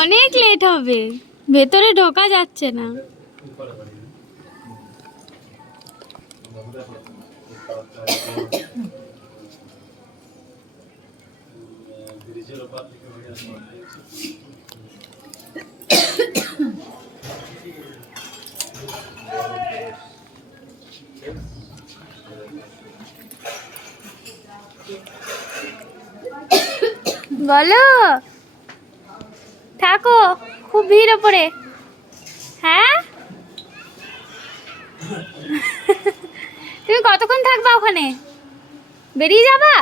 অনেক লেট হবে, ভেতরে ঢোকা যাচ্ছে না। বলো, থাকো, খুব ভিড় ওপরে। হ্যাঁ তুমি কতক্ষণ থাকবা ওখানে? বেরিয়ে যাবা?